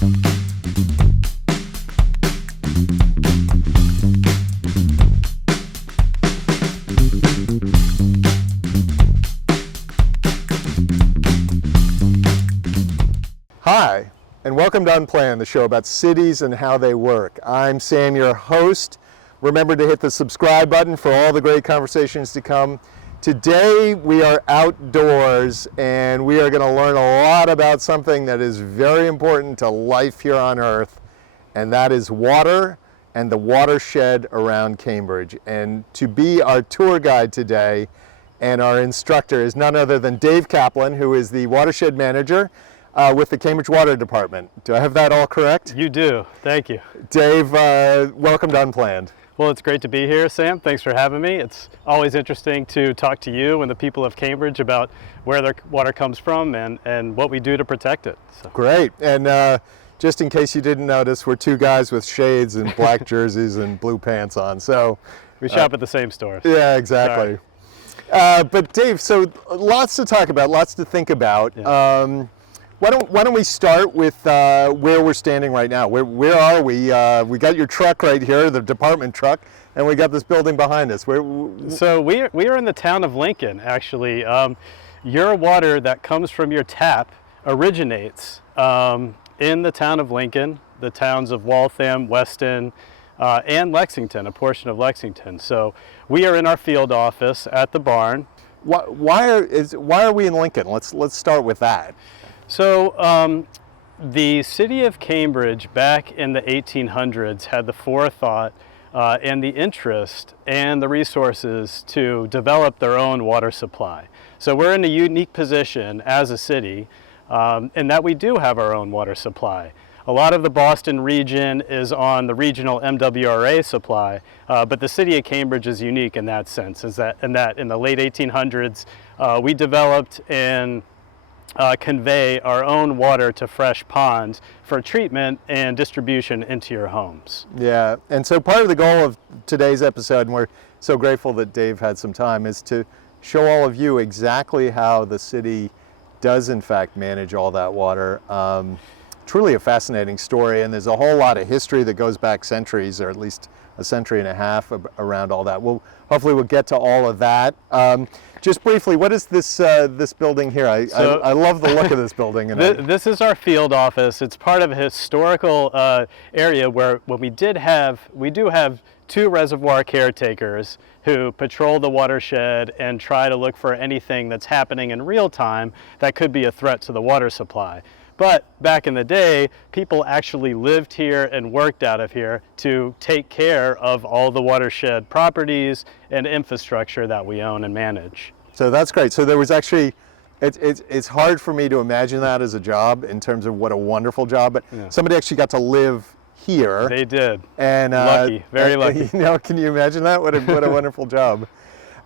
Hi, and welcome to Unplanned, the show about cities and how they work. I'm Sam, your host. Remember to hit the subscribe button for all the great conversations to come. Today we are outdoors and we are going to learn a lot about something that is very important to life here on Earth, and that is water and the watershed around Cambridge. And to be our tour guide today and our instructor is none other than Dave Kaplan, who is the watershed manager with the Cambridge Water Department. Do I have that all correct? You do. Thank you. Dave, welcome to Unplanned. Well, it's great to be here, Sam. Thanks for having me. It's always interesting to talk to you and the people of Cambridge about where their water comes from and what we do to protect it. So. Great. And just in case you didn't notice, we're two guys with shades and black jerseys and blue pants on. So we shop at the same stores. Yeah, exactly. But Dave, so lots to talk about, lots to think about. Yeah. Why don't we start with where we're standing right now? Where are we? We got your truck right here, the department truck, and we got this building behind us. So we are in the town of Lincoln, actually. Your water that comes from your tap originates in the town of Lincoln, the towns of Waltham, Weston, and Lexington, a portion of Lexington. So we are in our field office at the barn. Why are we in Lincoln? Let's start with that. So the city of Cambridge back in the 1800s had the forethought and the interest and the resources to develop their own water supply. So we're in a unique position as a city in that we do have our own water supply. A lot of the Boston region is on the regional MWRA supply, but the city of Cambridge is unique in that sense, in the late 1800s we developed and convey our own water to fresh ponds for treatment and distribution into your homes. Yeah, and so part of the goal of today's episode, and we're so grateful that Dave had some time, is to show all of you exactly how the city does in fact manage all that water. Truly a fascinating story, and there's a whole lot of history that goes back centuries, or at least a century and a half around all that. Hopefully we'll get to all of that. Just briefly, what is this building here? I love the look of this building. And this is our field office. It's part of a historical area where we do have two reservoir caretakers who patrol the watershed and try to look for anything that's happening in real time that could be a threat to the water supply. But back in the day, people actually lived here and worked out of here to take care of all the watershed properties and infrastructure that we own and manage. So that's great. So there was actually, it's hard for me to imagine that as a job in terms of what a wonderful job, but yeah. Somebody actually got to live here. They did. And lucky, very lucky. You know, can you imagine that? What a wonderful job.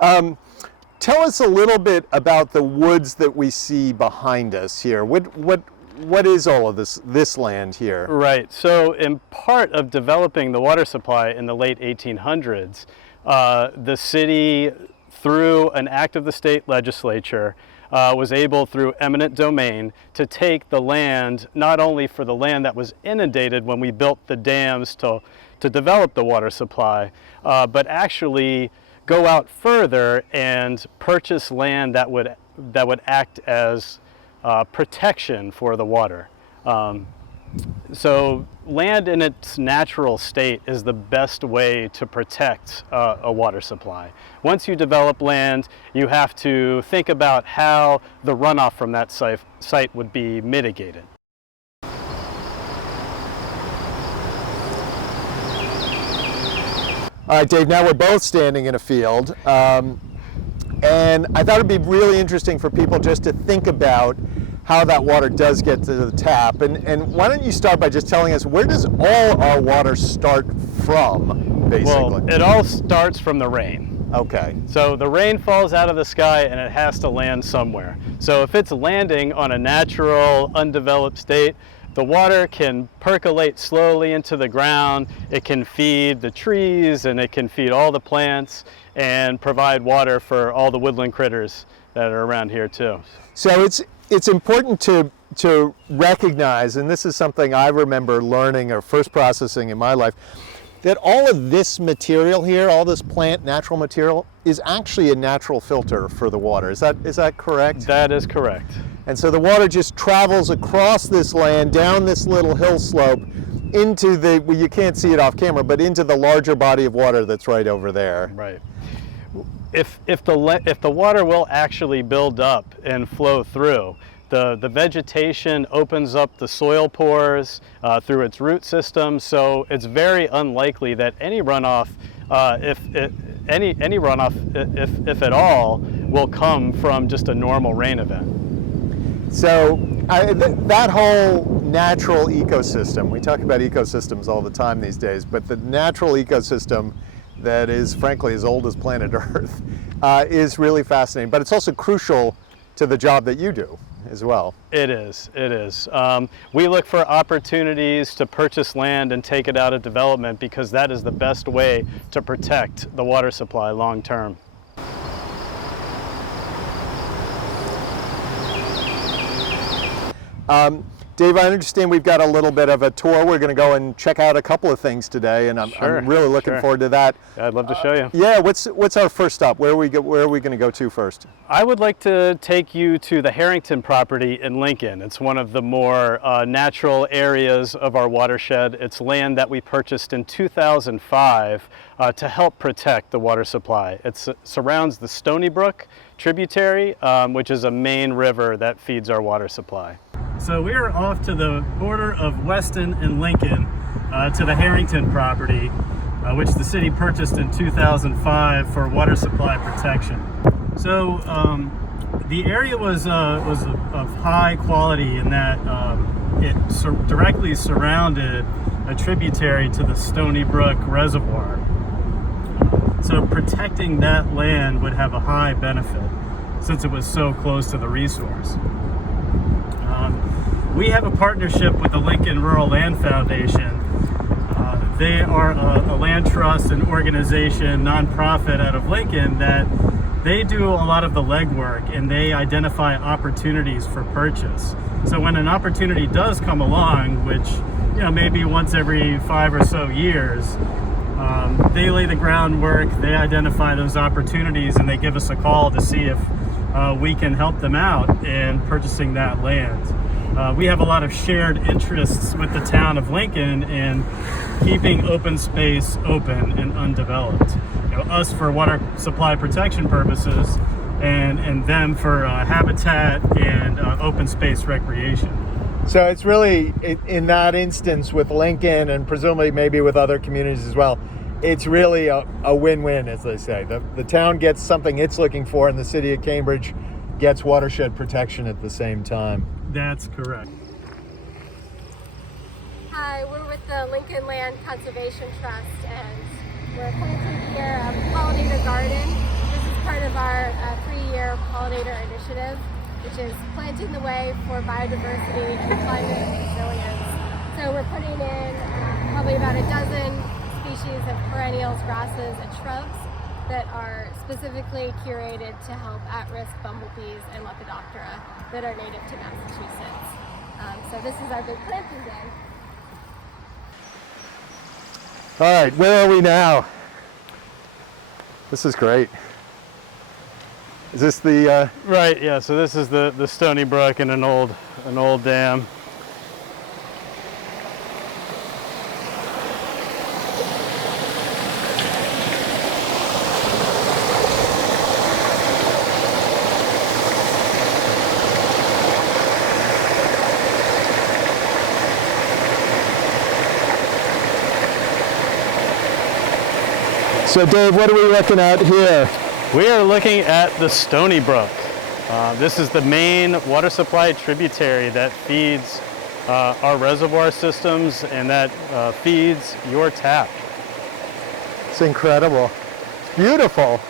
Tell us a little bit about the woods that we see behind us here. What is all of this land here? Right. So in part of developing the water supply in the late 1800s, the city, through an act of the state legislature, was able, through eminent domain, to take the land, not only for the land that was inundated when we built the dams to develop the water supply, but actually go out further and purchase land that would act as protection for the water. So land in its natural state is the best way to protect a water supply. Once you develop land, you have to think about how the runoff from that site would be mitigated. All right, Dave, now we're both standing in a field. And I thought it'd be really interesting for people just to think about how that water does get to the tap. And why don't you start by just telling us, where does all our water start from, basically? Well, it all starts from the rain. Okay. So the rain falls out of the sky and it has to land somewhere. So if it's landing on a natural, undeveloped state, the water can percolate slowly into the ground. It can feed the trees and it can feed all the plants and provide water for all the woodland critters that are around here too. So it's important to to recognize, and this is something I remember learning or first processing in my life, that all of this material here, all this plant natural material, is actually a natural filter for the water. Is that correct? That is correct. And so the water just travels across this land, down this little hill slope, into the, well, you can't see it off camera, but into the larger body of water that's right over there. Right. If the water will actually build up and flow through, the vegetation opens up the soil pores through its root system, so it's very unlikely that any runoff, any runoff, if at all, will come from just a normal rain event. So that whole natural ecosystem, we talk about ecosystems all the time these days, but the natural ecosystem that is frankly as old as planet Earth is really fascinating, but it's also crucial to the job that you do as well. It is. We look for opportunities to purchase land and take it out of development because that is the best way to protect the water supply long term. Dave, I understand we've got a little bit of a tour. We're going to go and check out a couple of things today, and I'm really looking forward to that. I'd love to show you. Yeah, what's our first stop? Where are we going to go to first? I would like to take you to the Harrington property in Lincoln. It's one of the more natural areas of our watershed. It's land that we purchased in 2005 to help protect the water supply. It surrounds the Stony Brook tributary, which is a main river that feeds our water supply. So we are off to the border of Weston and Lincoln to the Harrington property, which the city purchased in 2005 for water supply protection. So the area was of high quality in that it directly surrounded a tributary to the Stony Brook reservoir. So protecting that land would have a high benefit since it was so close to the resource. We have a partnership with the Lincoln Rural Land Foundation. They are a land trust and organization, nonprofit out of Lincoln, that they do a lot of the legwork and they identify opportunities for purchase. So when an opportunity does come along, which maybe once every 5 or so years, they lay the groundwork, they identify those opportunities, and they give us a call to see if we can help them out in purchasing that land. We have a lot of shared interests with the town of Lincoln in keeping open space open and undeveloped. Us for water supply protection purposes, and them for habitat and open space recreation. So it's really, in that instance with Lincoln and presumably maybe with other communities as well, it's really a win-win, as they say. The town gets something it's looking for, and the city of Cambridge gets watershed protection at the same time. That's correct. Hi, we're with the Lincoln Land Conservation Trust, and we're planting here a pollinator garden. This is part of our 3-year pollinator initiative, which is planting the way for biodiversity and climate resilience. So we're putting in probably about a dozen species of perennials, grasses, and shrubs that are specifically curated to help at-risk bumblebees and Lepidoptera that are native to Massachusetts. So this is our big planting day. All right, where are we now? This is great. Is this the... Right, yeah, so this is the Stony Brook and an old dam. So Dave, what are we looking at here? We are looking at the Stony Brook. This is the main water supply tributary that feeds our reservoir systems and that feeds your tap. It's incredible. It's beautiful.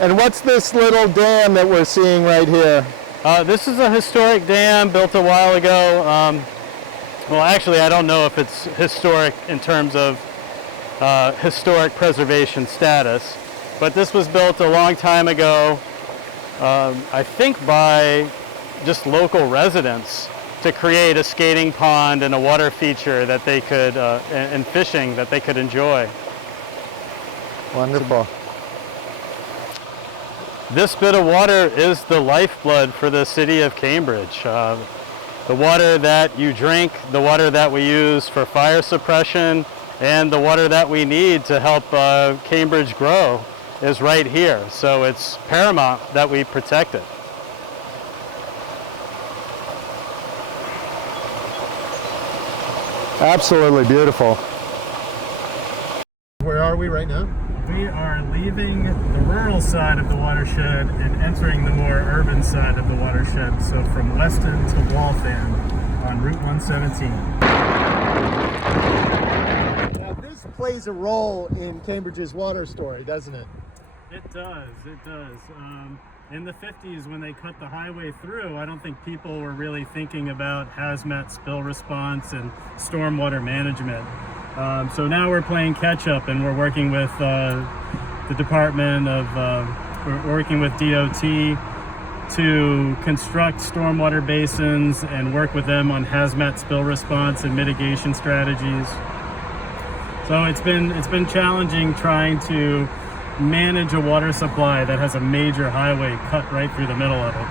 And what's this little dam that we're seeing right here? This is a historic dam built a while ago. Well, actually, I don't know if it's historic in terms of historic preservation status, but this was built a long time ago, I think by just local residents to create a skating pond and a water feature that they could, and fishing that they could enjoy. Wonderful. This bit of water is the lifeblood for the city of Cambridge. The water that you drink, the water that we use for fire suppression, and the water that we need to help Cambridge grow is right here. So it's paramount that we protect it. Absolutely beautiful. Where are we right now? We are leaving the rural side of the watershed and entering the more urban side of the watershed. So from Weston to Waltham on Route 117. Now this plays a role in Cambridge's water story, doesn't it? It does, it does. In the 50s, when they cut the highway through, I don't think people were really thinking about hazmat spill response and stormwater management. So now we're playing catch up, and we're working with the Department of, we're working with DOT to construct stormwater basins and work with them on hazmat spill response and mitigation strategies. So it's been challenging trying to manage a water supply that has a major highway cut right through the middle of it.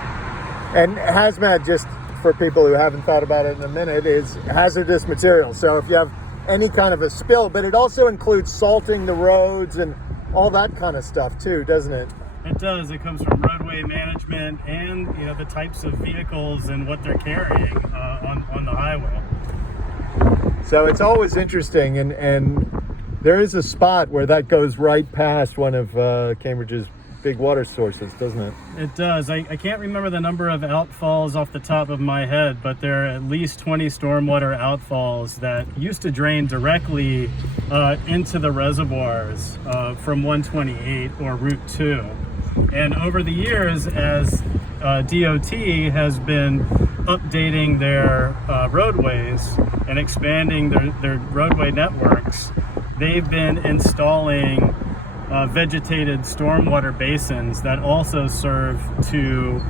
And hazmat, just for people who haven't thought about it in a minute, is hazardous material. So if you have any kind of a spill, but it also includes salting the roads and all that kind of stuff too, doesn't it? It does. It comes from roadway management and the types of vehicles and what they're carrying on the highway. So it's always interesting, and there is a spot where that goes right past one of Cambridge's big water sources, doesn't it? It does. I can't remember the number of outfalls off the top of my head, but there are at least 20 stormwater outfalls that used to drain directly into the reservoirs from 128 or Route 2. And over the years, as DOT has been updating their roadways and expanding their roadway networks, they've been installing vegetated stormwater basins that also serve to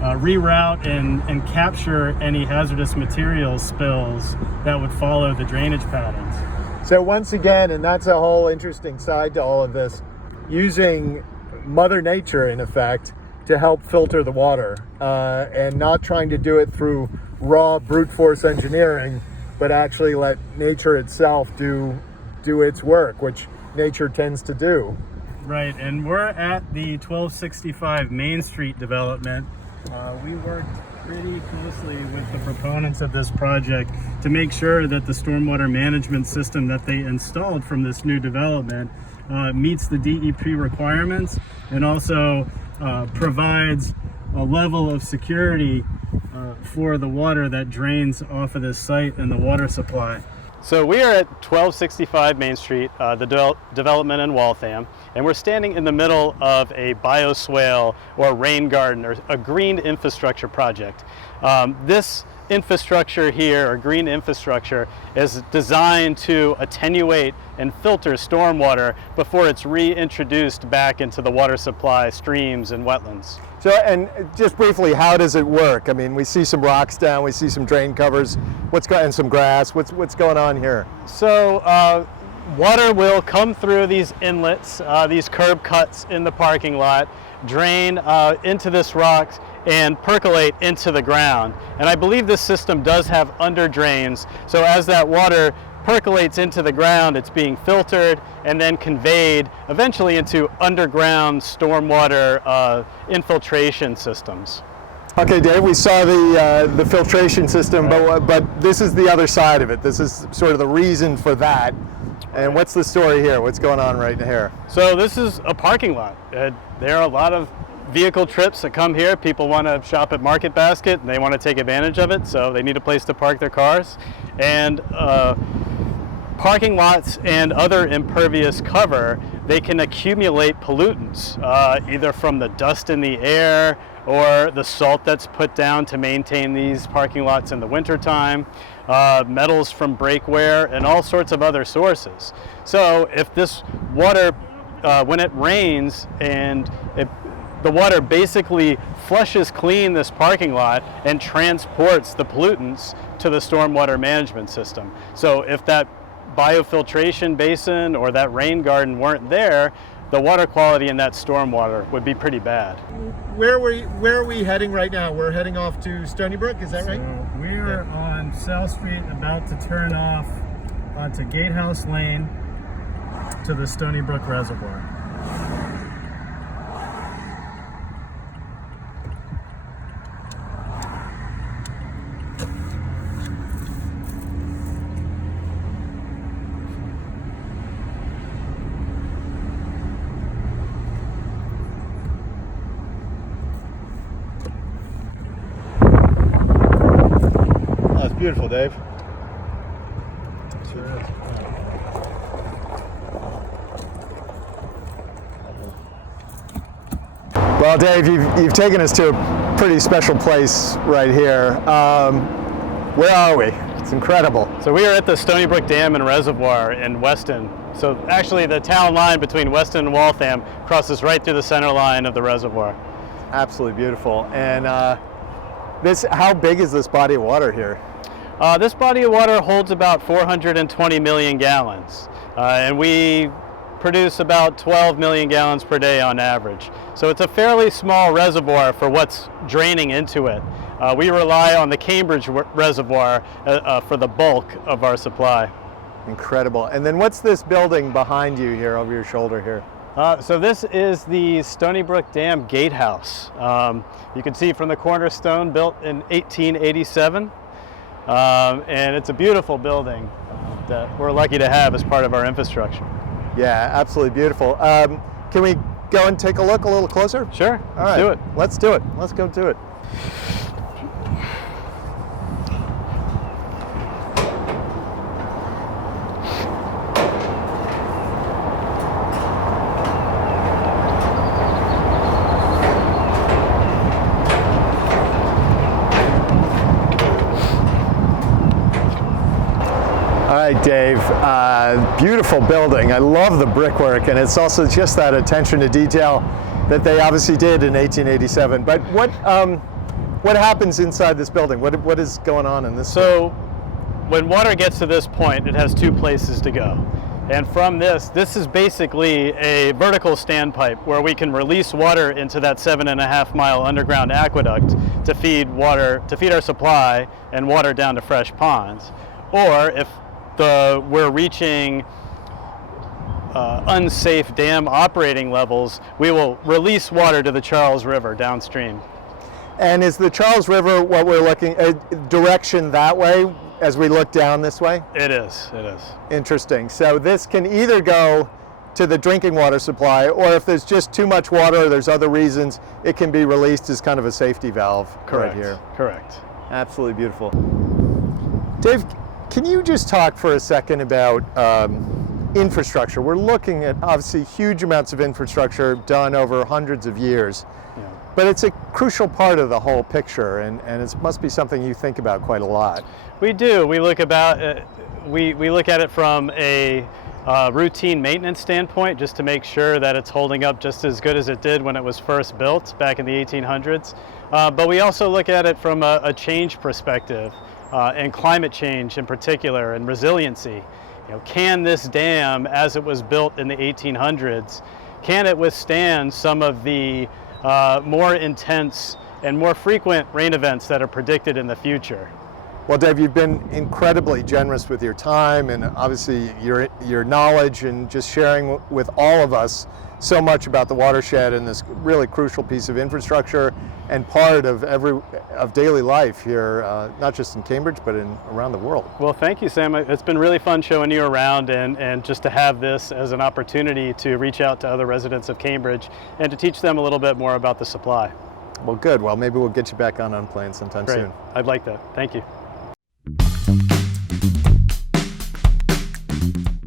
reroute and capture any hazardous materials spills that would follow the drainage patterns. So once again, and that's a whole interesting side to all of this, using Mother Nature in effect to help filter the water, and not trying to do it through raw brute force engineering, but actually let nature itself do its work, which nature tends to do. Right, and we're at the 1265 Main Street development. We worked pretty closely with the proponents of this project to make sure that the stormwater management system that they installed from this new development meets the DEP requirements and also provides a level of security for the water that drains off of this site and the water supply. So we are at 1265 Main Street, the development in Waltham, and we're standing in the middle of a bioswale or rain garden or a green infrastructure project. This infrastructure here, or green infrastructure, is designed to attenuate and filter stormwater before it's reintroduced back into the water supply, streams, and wetlands. So, and just briefly, how does it work? I mean, we see some rocks down, we see some drain covers, and some grass. What's going on here? So, water will come through these inlets, these curb cuts in the parking lot, drain into this rock and percolate into the ground. And I believe this system does have under drains, so as that water percolates into the ground, it's being filtered and then conveyed eventually into underground stormwater infiltration systems. Okay, Dave, we saw the filtration system, but this is the other side of it. This is sort of the reason for that. And what's the story here? What's going on right here? So this is a parking lot. There are a lot of vehicle trips that come here. People want to shop at Market Basket and they want to take advantage of it, so they need a place to park their cars. And parking lots and other impervious cover, they can accumulate pollutants, either from the dust in the air or the salt that's put down to maintain these parking lots in the wintertime, metals from brake wear, and all sorts of other sources. So if this water, when it rains and the water basically flushes clean this parking lot and transports the pollutants to the stormwater management system. So if that biofiltration basin or that rain garden weren't there, the water quality in that stormwater would be pretty bad. Where are we heading right now? We're heading off to Stony Brook, is that right? So we're on South Street, about to turn off onto Gatehouse Lane to the Stony Brook Reservoir. That's beautiful, Dave. Sure is. Well, Dave, you've taken us to a pretty special place right here. Where are we? It's incredible. So we are at the Stony Brook Dam and Reservoir in Weston. So actually the town line between Weston and Waltham crosses right through the center line of the reservoir. Absolutely beautiful. And how big is this body of water here? This body of water holds about 420 million gallons, and we produce about 12 million gallons per day on average. So it's a fairly small reservoir for what's draining into it. We rely on the Cambridge Reservoir for the bulk of our supply. Incredible. And then what's this building behind you here, over your shoulder here? So this is the Stony Brook Dam Gatehouse. You can see from the cornerstone, built in 1887. And it's a beautiful building that we're lucky to have as part of our infrastructure. Yeah, absolutely beautiful. Can we go and take a look a little closer? Sure, All let's right. do it. Let's do it. Let's go do it. All right, Dave, beautiful building. I love the brickwork, and it's also just that attention to detail that they obviously did in 1887. But what happens inside this building? What is going on in this? So when water gets to this point, it has two places to go. And from this is basically a vertical standpipe where we can release water into that 7.5 mile underground aqueduct to feed our supply and water down to fresh ponds. Or if we're reaching unsafe dam operating levels, we will release water to the Charles River downstream. And is the Charles River what we're looking at, direction that way as we look down this way? It is. Interesting. So this can either go to the drinking water supply, or if there's just too much water or there's other reasons, it can be released as kind of a safety valve. Correct. Right here. Correct. Absolutely beautiful. Dave, can you just talk for a second about infrastructure? We're looking at obviously huge amounts of infrastructure done over hundreds of years, but it's a crucial part of the whole picture, and it must be something you think about quite a lot. We do. We look at it from a routine maintenance standpoint, just to make sure that it's holding up just as good as it did when it was first built back in the 1800s. But we also look at it from a change perspective, and climate change in particular, and resiliency. Can this dam, as it was built in the 1800s, can it withstand some of the more intense and more frequent rain events that are predicted in the future? Well, Dave, you've been incredibly generous with your time and obviously your knowledge, and just sharing with all of us so much about the watershed and this really crucial piece of infrastructure and part of daily life here, not just in Cambridge, but around the world. Well, thank you, Sam. It's been really fun showing you around, and just to have this as an opportunity to reach out to other residents of Cambridge and to teach them a little bit more about the supply. Well, good. Well, maybe we'll get you back on unPlanned sometime Great. soon. I'd like that. Thank you.